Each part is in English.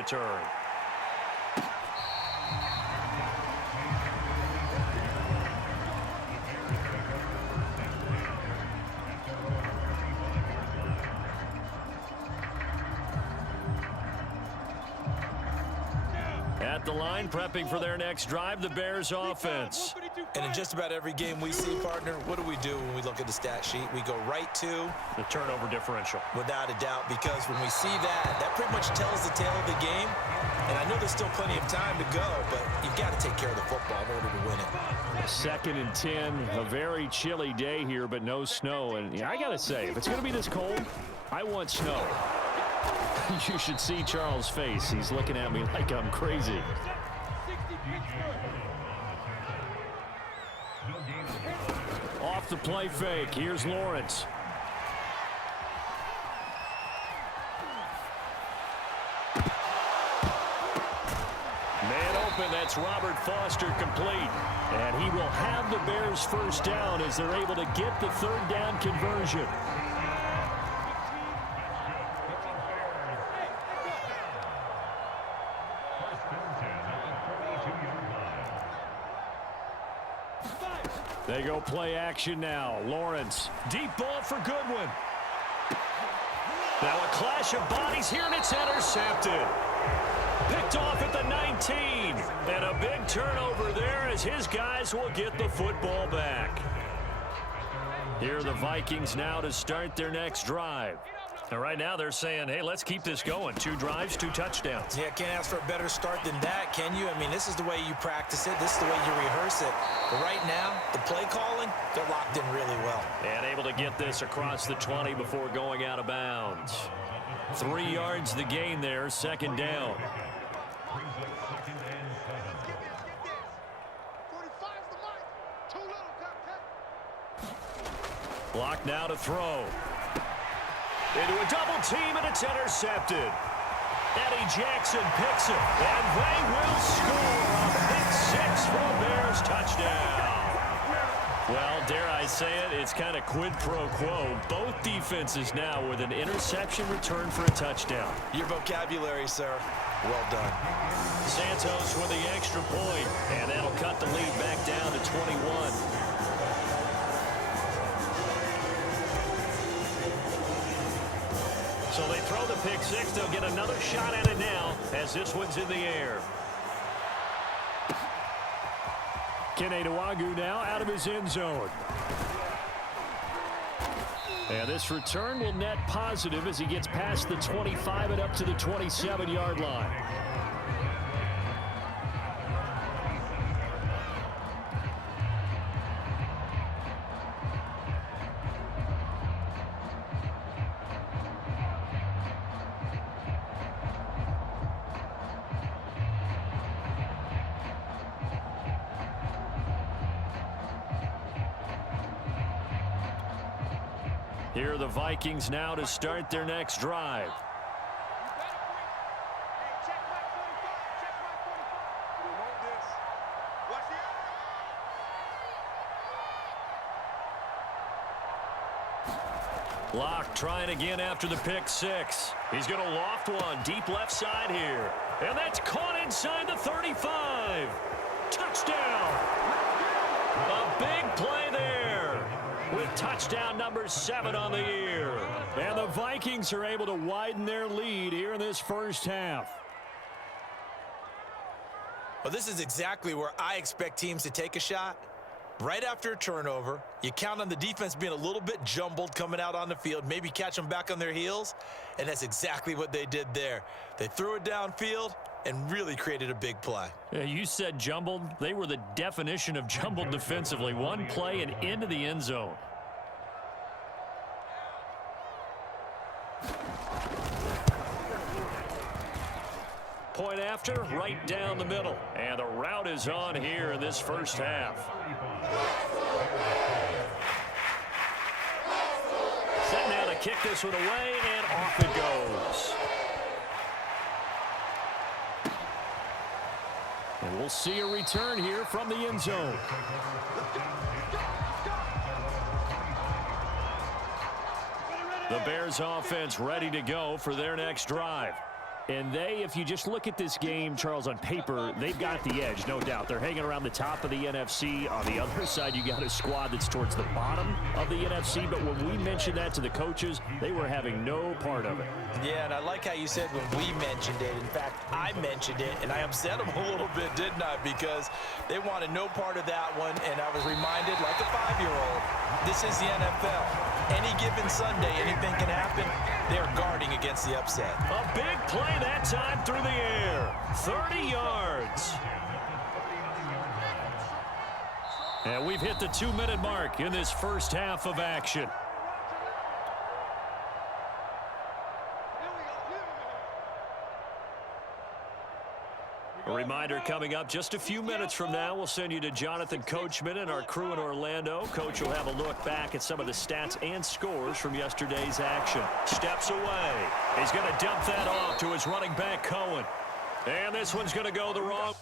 return. At the line, prepping for their next drive, the Bears offense. And in just about every game we see, partner, what do we do when we look at the stat sheet? We go right to the turnover differential. Without a doubt, because when we see that pretty much tells the tale of the game. And I know there's still plenty of time to go, but you've got to take care of the football in order to win it. 2nd and 10, a very chilly day here, but no snow. And yeah, I got to say, if it's going to be this cold, I want snow. You should see Charles' face. He's looking at me like I'm crazy. Off the play fake. Here's Lawrence. Man open. That's Robert Foster complete. And he will have the Bears first down as they're able to get the 3rd down conversion. They go play action now. Lawrence, deep ball for Goodwin. Now a clash of bodies here, and it's intercepted. Picked off at the 19. And a big turnover there as his guys will get the football back. Here are the Vikings now to start their next drive. And right now they're saying, hey, let's keep this going. 2 drives, 2 touchdowns. Yeah, can't ask for a better start than that, can you? I mean, this is the way you practice it. This is the way you rehearse it. But right now, the play calling, they're locked in really well. And able to get this across the 20 before going out of bounds. 3 yards the gain there, 2nd down. Block now to throw. Into a double team, and it's intercepted. Eddie Jackson picks it, and they will score a pick 6 for a Bears touchdown. Well, dare I say it, it's kind of quid pro quo. Both defenses now with an interception return for a touchdown. Your vocabulary, sir. Well done. Santos with the extra point, and that'll cut the lead back down to 21. So they throw the pick 6. They'll get another shot at it now as this one's in the air. Kene Nwangwu now out of his end zone. And this return will net positive as he gets past the 25 and up to the 27-yard line. Here are the Vikings now to start their next drive. Locke trying again after the pick 6. He's going to loft one deep left side here. And that's caught inside the 35. Touchdown. A big play there with touchdown number 7 on the year. And the Vikings are able to widen their lead here in this first half. Well, this is exactly where I expect teams to take a shot. Right after a turnover, you count on the defense being a little bit jumbled coming out on the field, maybe catch them back on their heels, and that's exactly what they did there. They threw it downfield and really created a big play. Yeah, you said jumbled. They were the definition of jumbled defensively. One play and into the end zone. Point after, right down the middle. And the route is on here in this first half. Set now to kick this one away, and off it goes. And we'll see a return here from the end zone. The Bears offense ready to go for their next drive. And they, if you just look at this game, Charles, on paper, they've got the edge, no doubt. They're hanging around the top of the NFC. On the other side, you got a squad that's towards the bottom of the NFC. But when we mentioned that to the coaches, they were having no part of it. Yeah, and I like how you said when we mentioned it. In fact, I mentioned it, and I upset them a little bit, didn't I? Because they wanted no part of that one, and I was reminded, like a 5-year-old, this is the NFL. Any given Sunday, anything can happen. They're guarding against the upset. A big play that time through the air. 30 yards. And we've hit the 2-minute mark in this first half of action. A reminder coming up just a few minutes from now, we'll send you to Jonathan Coachman and our crew in Orlando. Coach will have a look back at some of the stats and scores from yesterday's action. Steps away. He's going to dump that off to his running back, Cohen. And this one's going to go the wrong.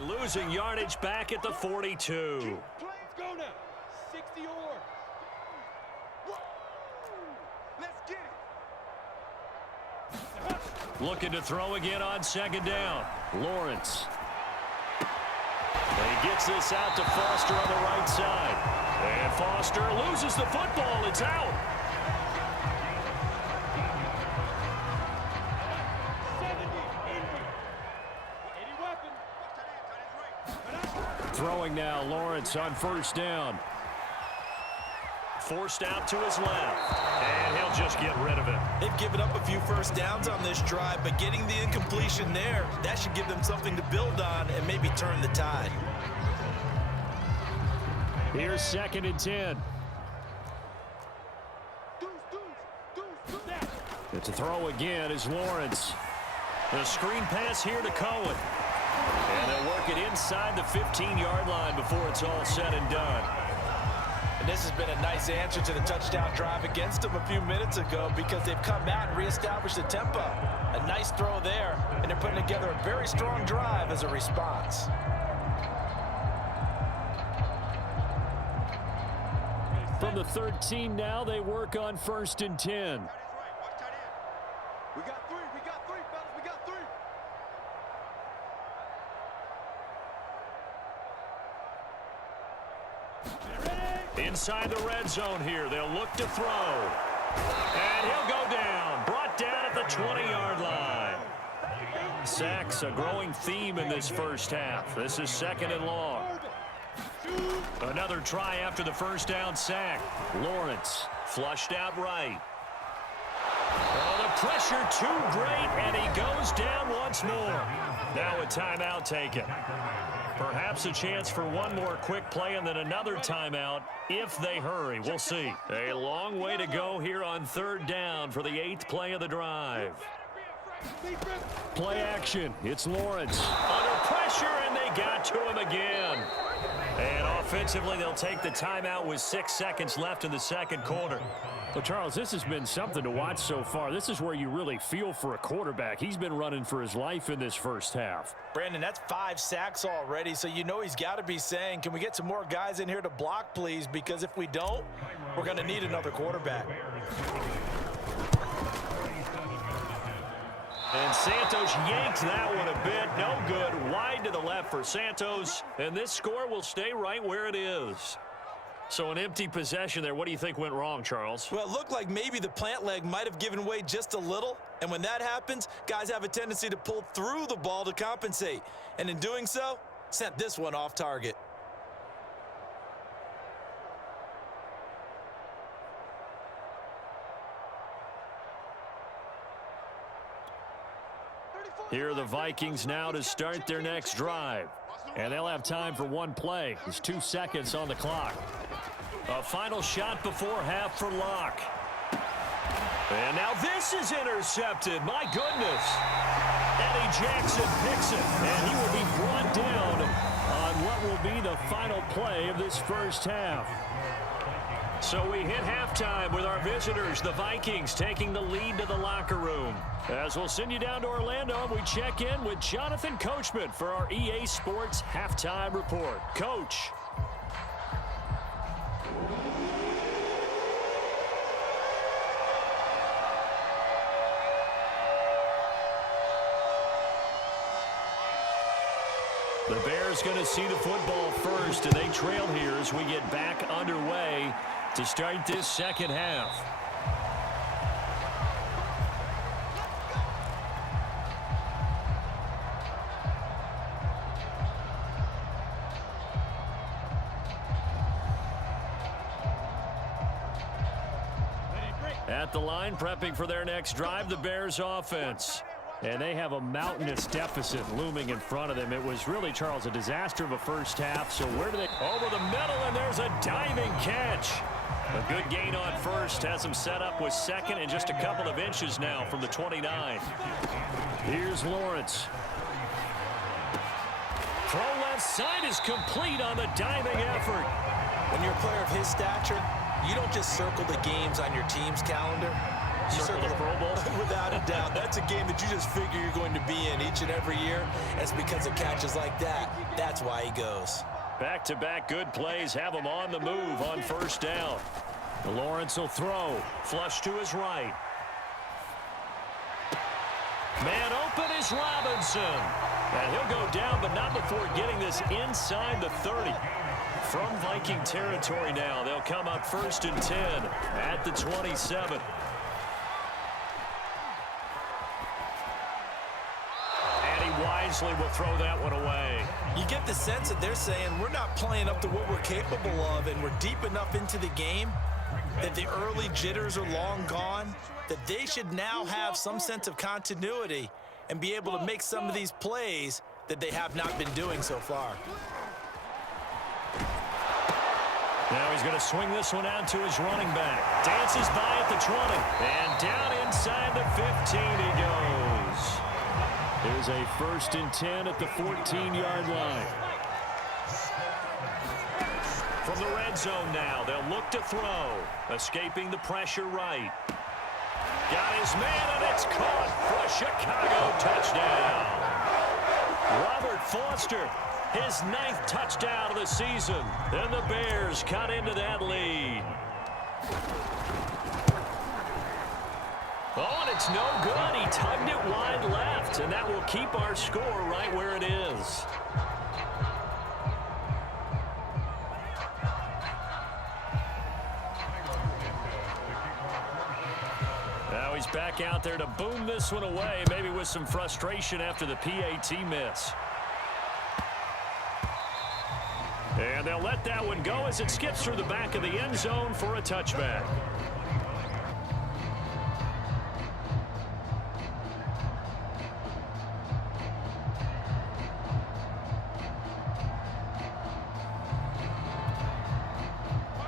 Losing yardage back at the 42. Go now. 60 or. Let's get it. Looking to throw again on second down. Lawrence. And he gets this out to Foster on the right side. And Foster loses the football. It's out. Throwing now, Lawrence on first down. Forced out to his left. And he'll just get rid of it. They've given up a few first downs on this drive, but getting the incompletion there, that should give them something to build on and maybe turn the tide. Here's 2nd and 10. To throw again is Lawrence. The screen pass here to Cohen. And they'll work it inside the 15-yard line before it's all said and done. And this has been a nice answer to the touchdown drive against them a few minutes ago because they've come back and reestablished the tempo. A nice throw there, and they're putting together a very strong drive as a response. From the 13 now, they work on 1st and 10. We got three, fellas, we got three. Inside the red zone here, they'll look to throw. And he'll go down, brought down at the 20-yard line. Sacks, a growing theme in this first half. This is 2nd and long. Another try after the first down sack. Lawrence flushed out right. pressure too great, and he goes down once more. Now a timeout taken. Perhaps a chance for one more quick play and then another timeout if they hurry. We'll see. A long way to go here on third down for the 8th play of the drive. Play action. It's Lawrence. Under pressure, and they got to him again. And offensively, they'll take the timeout with 6 seconds left in the second quarter. Well, Charles, this has been something to watch so far. This is where you really feel for a quarterback. He's been running for his life in this first half. Brandon, that's 5 sacks already, so you know he's got to be saying, can we get some more guys in here to block, please? Because if we don't, we're going to need another quarterback. And Santos yanked that one a bit. No good. Wide to the left for Santos. And this score will stay right where it is. So an empty possession there. What do you think went wrong, Charles? Well, it looked like maybe the plant leg might have given way just a little. And when that happens, guys have a tendency to pull through the ball to compensate. And in doing so, sent this one off target. Here are the Vikings now to start their next drive. And they'll have time for one play. There's 2 seconds on the clock. A final shot before half for Locke. And now this is intercepted. My goodness. Eddie Jackson picks it. And he will be brought down on what will be the final play of this first half. So we hit halftime with our visitors, the Vikings, taking the lead to the locker room. As we'll send you down to Orlando, we check in with Jonathan Coachman for our EA Sports Halftime Report. Coach. The Bears going to see the football first, and they trail here as we get back underway to start this second half. At the line, prepping for their next drive, the Bears offense. And they have a mountainous deficit looming in front of them. It was really, Charles, a disaster of a first half. So where do they... Over the middle, and there's a diving catch. A good gain on first. Has them set up with second and just a couple of inches now from the 29. Here's Lawrence. Throw left side is complete on the diving effort. When you're a player of his stature, you don't just circle the games on your team's calendar. You Circle the Pro Bowl? Without a doubt. That's a game that you just figure you're going to be in each and every year. It's because of catches like that. That's why he goes. Back-to-back good plays have him on the move on first down. Lawrence will throw. Flush to his right. Man open is Robinson. And he'll go down, but not before getting this inside the 30. From Viking territory now, they'll come up 1st and 10 at the 27. Wisely will throw that one away. You get the sense that they're saying we're not playing up to what we're capable of, and we're deep enough into the game that the early jitters are long gone, that they should now have some sense of continuity and be able to make some of these plays that they have not been doing so far. Now he's going to swing this one out to his running back. Dances by at the 20. And down inside the 15 he goes. There's a 1st and 10 at the 14-yard line. From the red zone now, they'll look to throw. Escaping the pressure right. Got his man, and it's caught for a Chicago touchdown. Robert Foster, his 9th touchdown of the season. And the Bears cut into that lead. Oh, and it's no good. He tugged it wide left, and that will keep our score right where it is. Now he's back out there to boom this one away, maybe with some frustration after the PAT miss. And they'll let that one go as it skips through the back of the end zone for a touchback.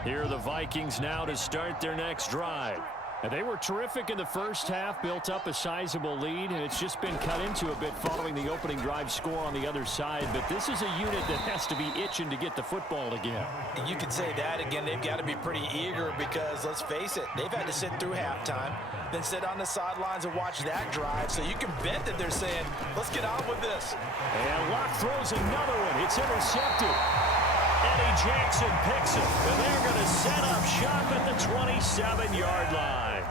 Here are the Vikings now to start their next drive. And they were terrific in the first half, built up a sizable lead, and it's just been cut into a bit following the opening drive score on the other side. But this is a unit that has to be itching to get the football again. And you can say that again. They've got to be pretty eager because, let's face it, they've had to sit through halftime, then sit on the sidelines and watch that drive. So you can bet that they're saying, let's get on with this. And Locke throws another one. It's intercepted. Eddie Jackson picks it, and they're going to set up shop at the 27-yard line.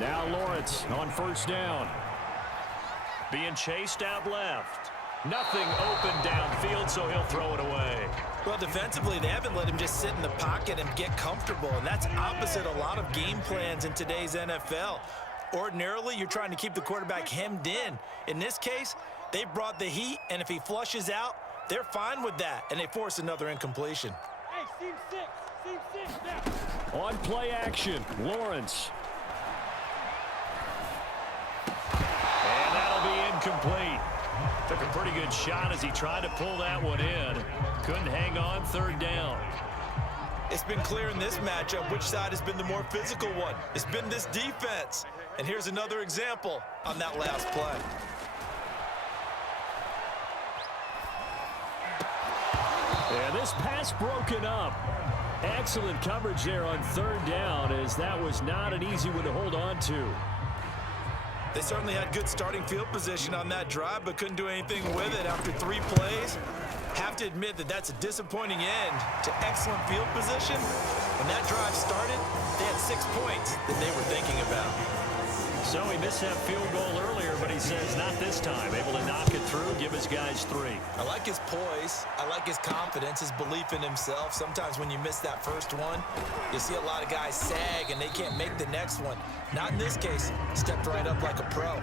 Now Lawrence on first down. Being chased out left. Nothing open downfield, so he'll throw it away. Well, defensively, they haven't let him just sit in the pocket and get comfortable, and that's opposite a lot of game plans in today's NFL. Ordinarily, you're trying to keep the quarterback hemmed in. In this case, they brought the heat, and if he flushes out, they're fine with that, and they force another incompletion. Hey, seam six, now. On play action, Lawrence. And that'll be incomplete. Took a pretty good shot as he tried to pull that one in. Couldn't hang on third down. It's been clear in this matchup which side has been the more physical one. It's been this defense. And here's another example on that last play. And this pass broken up. Excellent coverage there on third down, as that was not an easy one to hold on to. They certainly had good starting field position on that drive, but couldn't do anything with it after 3 plays. Have to admit that that's a disappointing end to excellent field position. When that drive started, they had 6 points that they were thinking about. So he missed that field goal earlier, but he says not this time. Able to knock it through, give his guys 3. I like his poise. I like his confidence, his belief in himself. Sometimes when you miss that first one, you see a lot of guys sag and they can't make the next one. Not in this case. Stepped right up like a pro.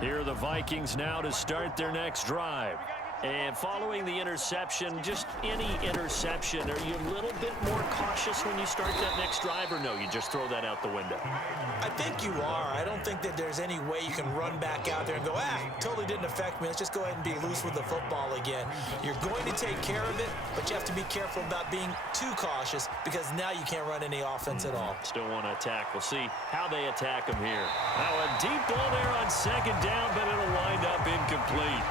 Here are the Vikings now to start their next drive. And following the interception, just any interception, are you a little bit more cautious when you start that next drive, or no, you just throw that out the window? I think you are. I don't think that there's any way you can run back out there and go, totally didn't affect me. Let's just go ahead and be loose with the football again. You're going to take care of it, but you have to be careful about being too cautious because now you can't run any offense at all. Still want to attack. We'll see how they attack him here. Now a deep ball there on second down, but it'll wind up incomplete.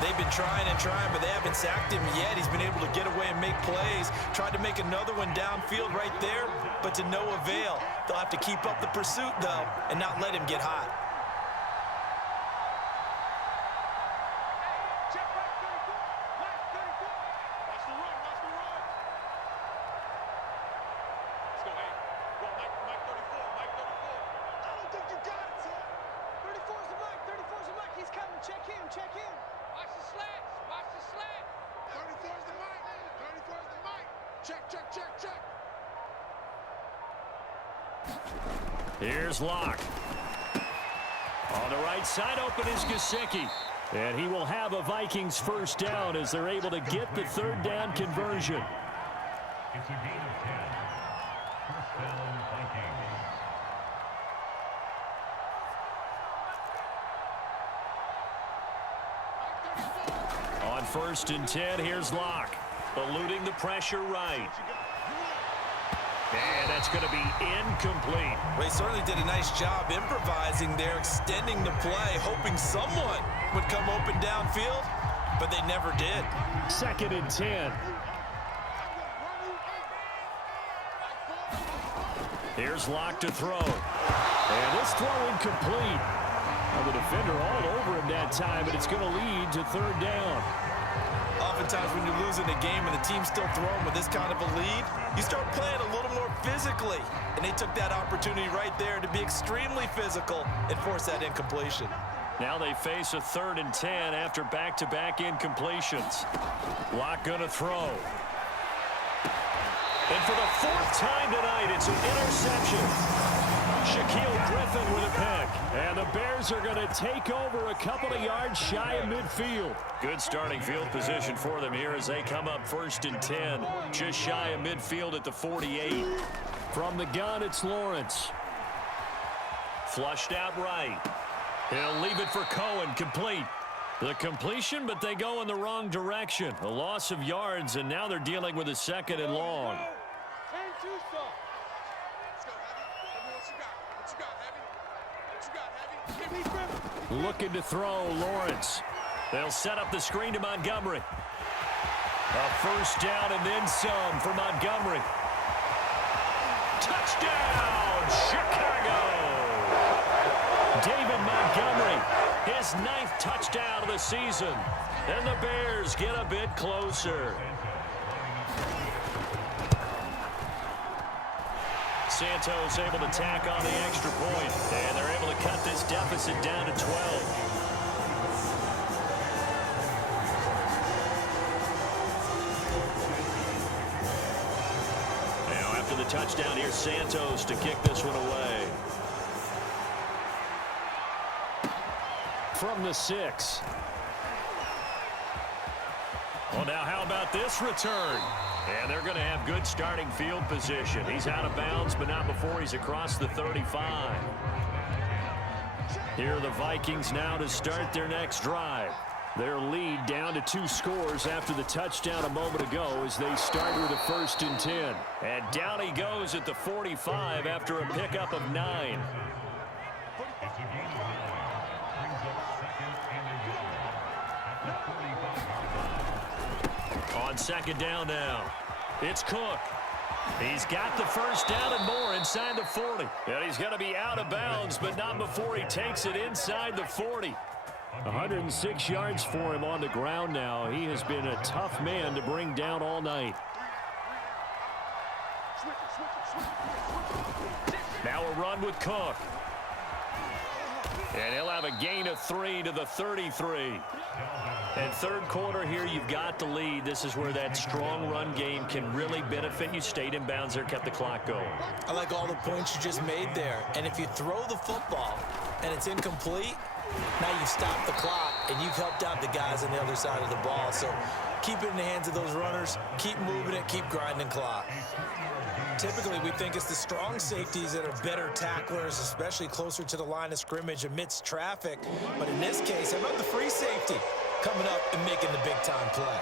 They've been trying and trying, but they haven't sacked him yet. He's been able to get away and make plays. Tried to make another one downfield right there, but to no avail. They'll have to keep up the pursuit, though, and not let him get hot. Check right 34, left 34. Watch the run, watch the run. Let's go, hey. Go, Mike 34, Mike 34. I don't think you got it, Tim. 34's the Mike, 34's the Mike. He's coming, check him, check him. Watch the slats, watch the slat. 34's the Mike, 34's the Mike. Check, check, check, check. Here's Locke. On the right side, open is Gesicki. And he will have a Vikings first down as they're able to get the third down conversion. It's a gain of 10. First down, Vikings. On first and 10, here's Locke. Eluding the pressure right. And that's going to be incomplete. Well, he certainly did a nice job improvising there, extending the play, hoping someone would come open downfield, but they never did. Second and 10. Here's Locke to throw. And this throw incomplete. Now the defender all over him that time, but it's going to lead to third down. Oftentimes when you're losing a game and the team's still throwing with this kind of a lead, you start playing a little more physically. And they took that opportunity right there to be extremely physical and force that incompletion. Now they face a 3rd and 10 after back-to-back incompletions. Locke going to throw. And for the 4th time tonight, it's an interception. Shaquille Griffin with a pick. And the Bears Bears are going to take over a couple of yards shy of midfield. Good starting field position for them here as they come up 1st and 10. Just shy of midfield at the 48. From the gun, it's Lawrence. Flushed out right. He'll leave it for Cohen, complete. The completion, but they go in the wrong direction. A loss of yards, and now they're dealing with a 2nd and long. Looking to throw, Lawrence. They'll set up the screen to Montgomery. A 1st down and then some for Montgomery. Touchdown, Chicago! David Montgomery, his 9th touchdown of the season. And the Bears get a bit closer. Santos able to tack on the extra point, and they're able to cut this deficit down to 12. Now after the touchdown, here's Santos to kick this one away. From the 6. Well, now how about this return? And they're going to have good starting field position. He's out of bounds, but not before he's across the 35. Here are the Vikings now to start their next drive. Their lead down to 2 scores after the touchdown a moment ago as they start with a 1st and 10. And down he goes at the 45 after a pickup of 9. It's a gain of 9. Brings up 2nd and 11 at the 45. On 2nd down now, it's Cook. He's got the 1st down and more inside the 40. And he's going to be out of bounds, but not before he takes it inside the 40. 106 yards for him on the ground now. He has been a tough man to bring down all night. Now a run with Cook. And he'll have a gain of 3 to the 33. And 3rd quarter here, you've got the lead. This is where that strong run game can really benefit you. Stayed in bounds there, kept the clock going. I like all the points you just made there. And if you throw the football and it's incomplete, now you've stopped the clock and you've helped out the guys on the other side of the ball. So keep it in the hands of those runners. Keep moving it. Keep grinding clock. Typically, we think it's the strong safeties that are better tacklers, especially closer to the line of scrimmage amidst traffic. But in this case, how about the free safety coming up and making the big-time play?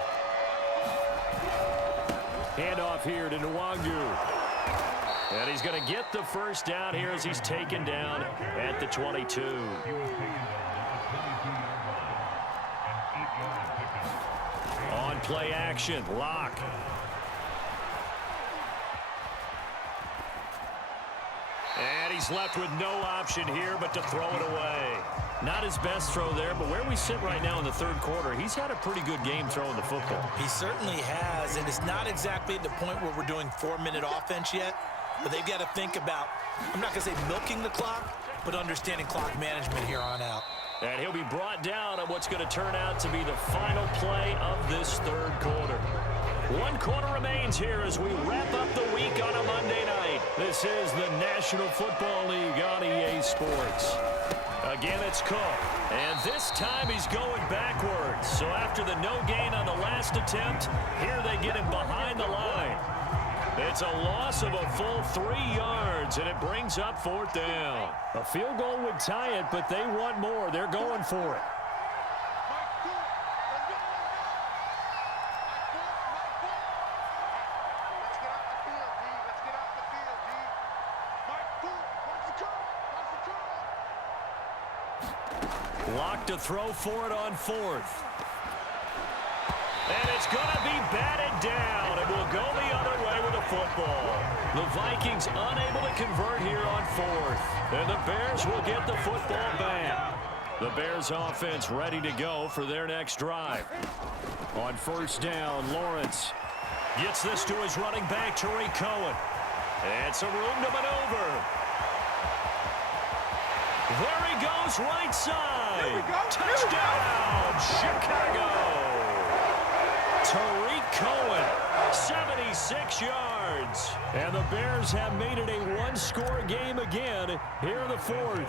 Handoff here to Nwangu. And he's going to get the 1st down here as he's taken down at the 22. He was taken down at the 22-yard line. An 8-yard pickup. On play action, Lock. And he's left with no option here but to throw it away. Not his best throw there, but where we sit right now in the 3rd quarter, he's had a pretty good game throwing the football. He certainly has, and it's not exactly at the point where we're doing 4-minute offense yet, but they've got to think about, I'm not going to say milking the clock, but understanding clock management here on out. And he'll be brought down on what's going to turn out to be the final play of this 3rd quarter. 1 quarter remains here as we wrap up the week on a Monday night. This is the National Football League on EA Sports. Again, it's Cook. And this time he's going backwards. So after the no gain on the last attempt, here they get him behind the line. It's a loss of a full 3 yards, and it brings up 4th down. A field goal would tie it, but they want more. They're going for it. Lock to throw for it on 4th. And it's going to be batted down. It will go the other way with the football. The Vikings unable to convert here on 4th. And the Bears will get the football back. The Bears offense ready to go for their next drive. On 1st down, Lawrence gets this to his running back, Tariq Cohen. And some room to maneuver. There he goes, right side. Touchdown, Chicago. Tariq Cohen, 76 yards. And the Bears have made it a 1-score game again here in the 4th.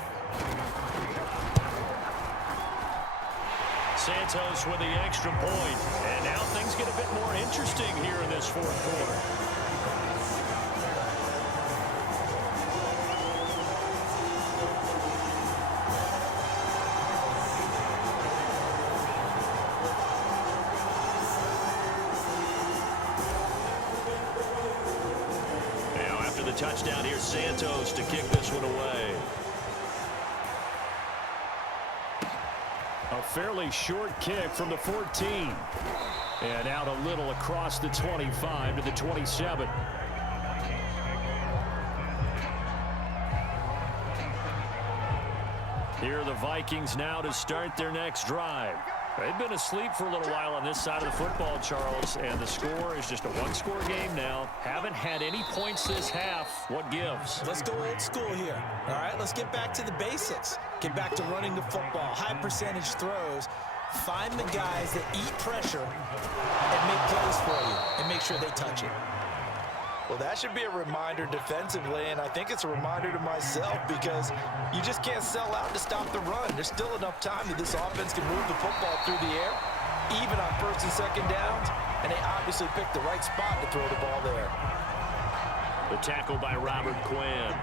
Santos with the extra point. And now things get a bit more interesting here in this fourth quarter. Now after the touchdown, here's Santos to kick this one away. A fairly short kick from the 14. And out a little across the 25 to the 27. Here are the Vikings now to start their next drive. They've been asleep for a little while on this side of the football, Charles, and the score is just a one-score game now. Haven't had any points this half. What gives? Let's go old school here. All right, let's get back to the basics. Get back to running the football, high percentage throws. Find the guys that eat pressure and make plays for you and make sure they touch it. Well, that should be a reminder defensively, and I think it's a reminder to myself because you just can't sell out to stop the run. There's still enough time that this offense can move the football through the air, even on first and second downs, and they obviously picked the right spot to throw the ball there. The tackle by Robert Quinn.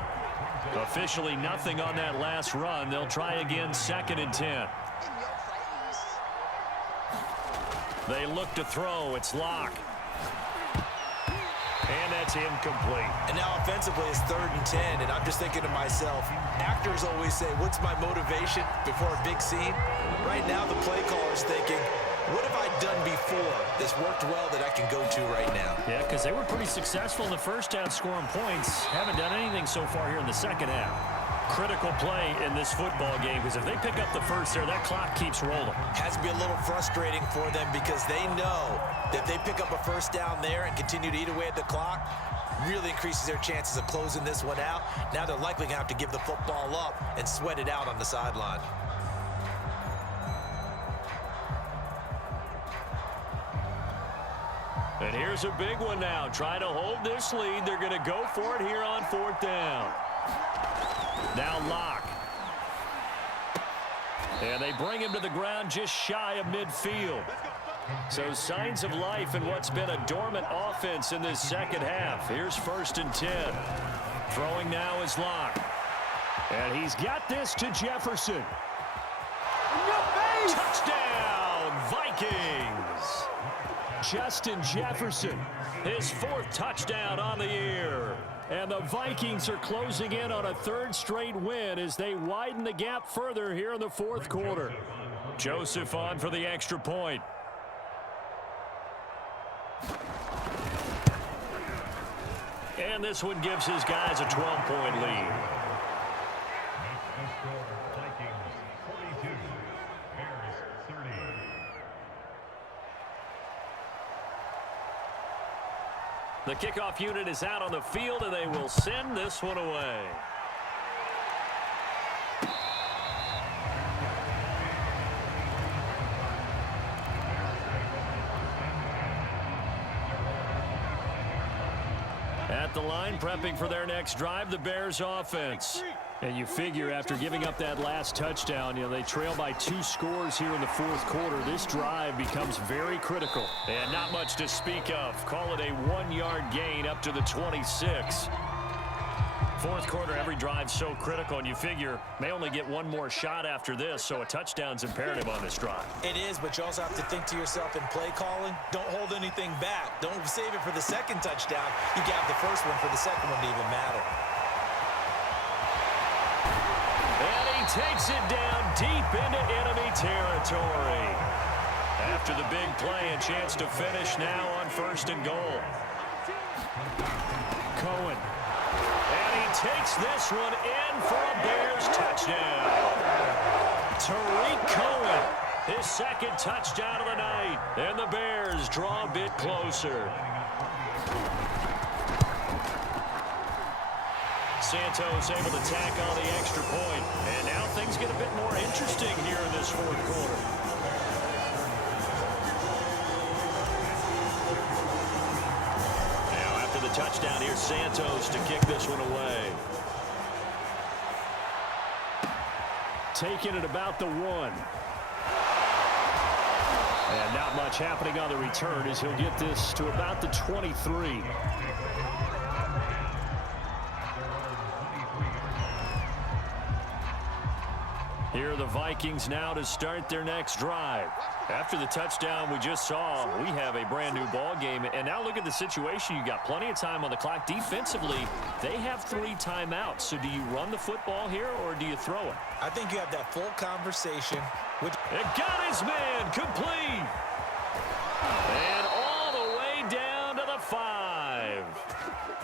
Officially nothing on that last run. They'll try again, 2nd and 10. They look to throw. It's Locke. And that's incomplete. And now offensively it's 3rd and 10, and I'm just thinking to myself, actors always say, what's my motivation before a big scene? Right now the play caller's thinking, what have I done before that's worked well that I can go to right now? Yeah, because they were pretty successful in the first half scoring points. Haven't done anything so far here in the second half. Critical play in this football game because if they pick up the first there, that clock keeps rolling. Has to be a little frustrating for them because they know that if they pick up a first down there and continue to eat away at the clock, really increases their chances of closing this one out. Now they're likely going to have to give the football up and sweat it out on the sideline. And here's a big one now. Try to hold this lead. They're going to go for it here on 4th down. Now Locke. And they bring him to the ground just shy of midfield. So signs of life in what's been a dormant offense in this second half. Here's 1st and 10. Throwing now is Locke. And he's got this to Jefferson. Touchdown, Vikings! Justin Jefferson, his 4th touchdown on the year. And the Vikings are closing in on a 3rd straight win as they widen the gap further here in the 4th quarter. Joseph on for the extra point. And this one gives his guys a 12-point lead. Next score, Vikings 42, Bears 30. The kickoff unit is out on the field, and they will send this one away. At the line, prepping for their next drive, the Bears offense. And you figure after giving up that last touchdown, they trail by 2 scores here in the 4th quarter. This drive becomes very critical. And not much to speak of. Call it a 1-yard gain up to the 26. 4th quarter, every drive so critical, and you figure may only get one more shot after this, so a touchdown's imperative on this drive. It is, but you also have to think to yourself in play calling, don't hold anything back. Don't save it for the 2nd touchdown. You can have the first one for the 2nd one to even matter. And he takes it down deep into enemy territory. After the big play, a chance to finish now on 1st and goal. Cohen. And he takes this one in for a Bears touchdown. Tariq Cohen, his 2nd touchdown of the night. And the Bears draw a bit closer. Santos able to tack on the extra point. And now things get a bit more interesting here in this 4th quarter. Now after the touchdown, here's Santos to kick this one away. Taking it about the 1. And not much happening on the return as he'll get this to about the 23. Here are the Vikings now to start their next drive. After the touchdown we just saw, we have a brand new ball game. And now look at the situation. You got plenty of time on the clock. Defensively, they have 3 timeouts. So do you run the football here or do you throw it? I think you have that full conversation with... It got his man complete. And all the way down to the 5.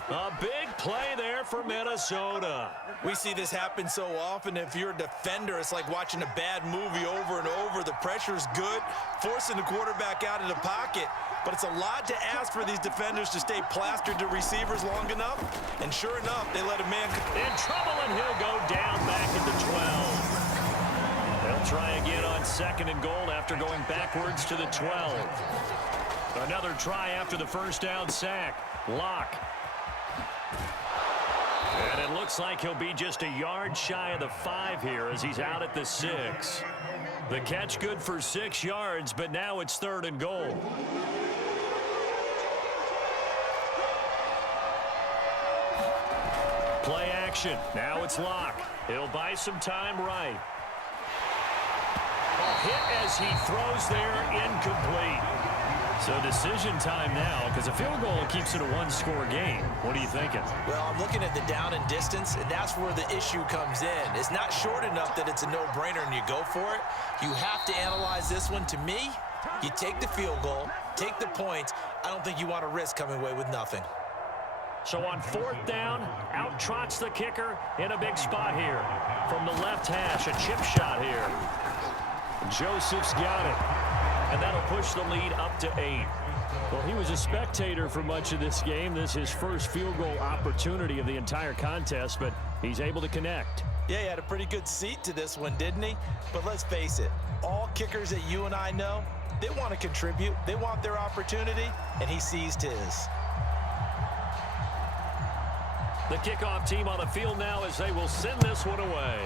A big play there for Minnesota. We see this happen so often. If you're a defender, it's like watching a bad movie over and over. The pressure's good, forcing the quarterback out of the pocket. But it's a lot to ask for these defenders to stay plastered to receivers long enough. And sure enough, they let a man... In trouble, and he'll go down back at the 12. They'll try again on 2nd and goal after going backwards to the 12. Another try after the first down sack. Locke. And it looks like he'll be just a yard shy of the 5 here as he's out at the 6. The catch good for 6 yards, but now it's 3rd and goal. Play action. Now it's Locke. He'll buy some time right. A hit as he throws there, incomplete. So decision time now, because a field goal keeps it a 1-score game. What are you thinking? Well, I'm looking at the down and distance, and that's where the issue comes in. It's not short enough that it's a no-brainer and you go for it. You have to analyze this one. To me, you take the field goal, take the points. I don't think you want to risk coming away with nothing. So on 4th down, out trots the kicker in a big spot here. From the left hash, a chip shot here. Joseph's got it. And that'll push the lead up to 8. Well, he was a spectator for much of this game. This is his first field goal opportunity of the entire contest, but he's able to connect. Yeah, he had a pretty good seat to this one, didn't he? But let's face it, all kickers that you and I know, they want to contribute. They want their opportunity, and he seized his. The kickoff team on the field now as they will send this one away.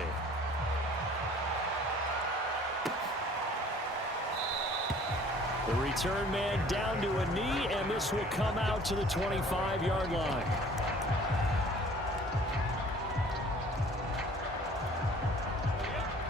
The return man down to a knee, and this will come out to the 25-yard line.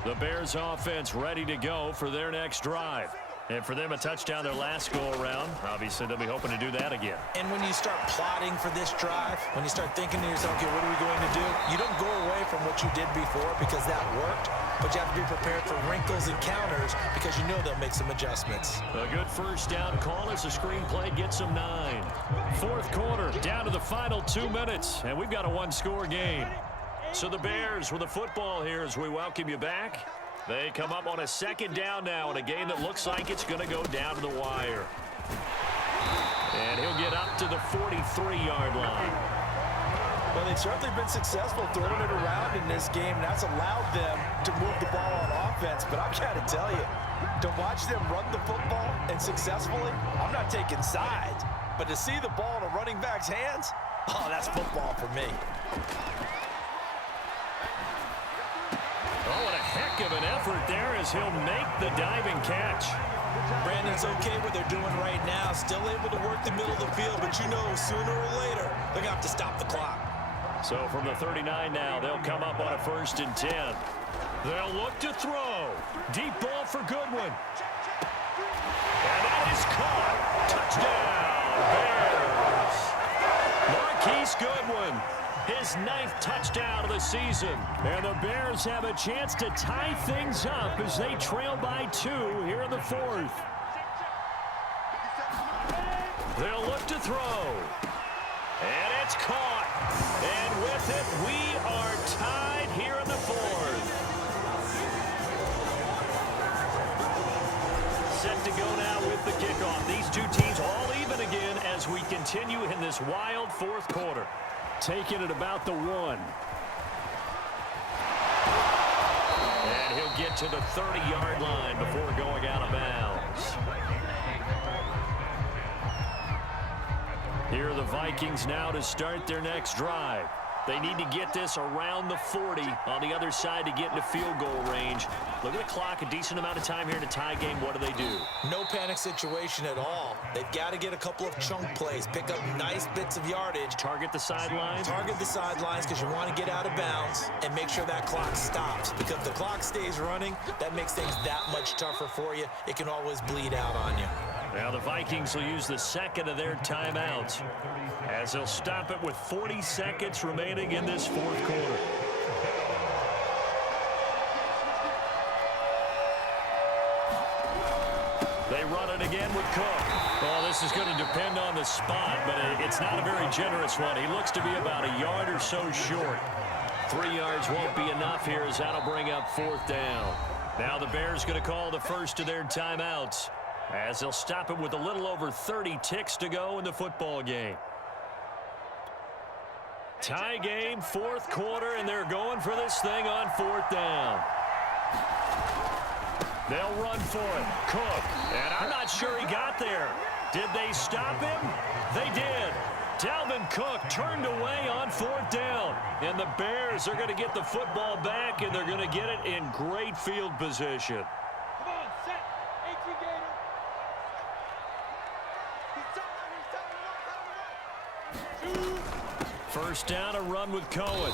The Bears offense ready to go for their next drive. And for them, a touchdown their last go-around. Obviously, they'll be hoping to do that again. And when you start plotting for this drive, when you start thinking to yourself, okay, what are we going to do? You don't go away from what you did before because that worked, but you have to be prepared for wrinkles and counters because you know they'll make some adjustments. A good first down call as the screenplay gets them 9. 4th quarter, down to the final 2 minutes, and we've got a 1-score game. So the Bears with the football here as we welcome you back. They come up on a 2nd down now in a game that looks like it's going to go down to the wire. And he'll get up to the 43-yard line. Well, they've certainly been successful throwing it around in this game, and that's allowed them to move the ball on offense. But I've got to tell you, to watch them run the football and successfully, I'm not taking sides. But to see the ball in a running back's hands, oh, that's football for me. Oh, what a heck of an effort there as he'll make the diving catch. Brandon's okay what they're doing right now. Still able to work the middle of the field, but you know sooner or later they're going to have to stop the clock. So from the 39 now, they'll come up on a 1st and 10. They'll look to throw. Deep ball for Goodwin. And that is caught. Touchdown, Bears. Marquise Goodwin. His 9th touchdown of the season. And the Bears have a chance to tie things up as they trail by 2 here in the 4th. They'll look to throw. And it's caught. And with it, we are tied here in the 4th. Set to go now with the kickoff. These two teams all even again as we continue in this wild 4th quarter. Taking it about the 1. And he'll get to the 30-yard line before going out of bounds. Here are the Vikings now to start their next drive. They need to get this around the 40 on the other side to get into field goal range. Look at the clock, a decent amount of time here in a tie game. What do? No panic situation at all. They've got to get a couple of chunk plays, pick up nice bits of yardage. Target the sidelines. Target the sidelines because you want to get out of bounds and make sure that clock stops. Because if the clock stays running, that makes things that much tougher for you. It can always bleed out on you. Now the Vikings will use the second of their timeouts as they'll stop it with 40 seconds remaining in this fourth quarter. They run it again with Cook. Well, this is going to depend on the spot, but it's not a very generous one. He looks to be about a yard or so short. 3 yards won't be enough here as that'll bring up fourth down. Now the Bears going to call the first of their timeouts as they'll stop it with a little over 30 ticks to go in the football game. Tie game, fourth quarter, and they're going for this thing on fourth down. They'll run for it. Cook. And I'm not sure he got there. Did they stop him? They did. Dalvin Cook turned away on fourth down. And the Bears are going to get the football back, and they're going to get it in great field position. Come on, set. 18 Gator. First down, a run with Cohen.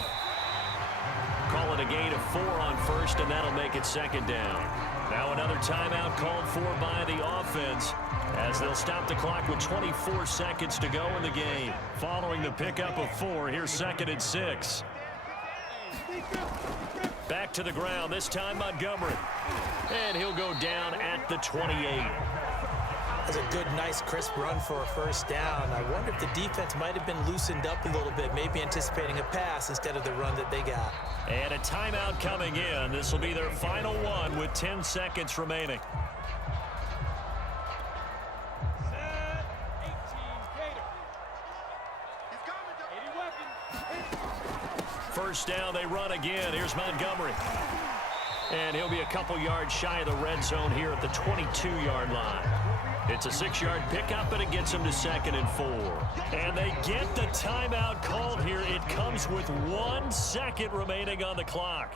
Call it a gain of 4 on first, and that'll make it second down. Now another timeout called for by the offense as they'll stop the clock with 24 seconds to go in the game. Following the pickup of 4, here's second and 6. Back to the ground, this time Montgomery. And he'll go down at the 28. That's a good, nice, crisp run for a first down. I wonder if the defense might have been loosened up a little bit, maybe anticipating a pass instead of the run that they got. And a timeout coming in. This will be their final one with 10 seconds remaining. Set. 18 Gator. He's coming. 80 weapon. First down, they run again. Here's Montgomery. And he'll be a couple yards shy of the red zone here at the 22-yard line. It's a 6-yard pickup, and it gets them to second and 4. And they get the timeout called here. It comes with 1 second remaining on the clock.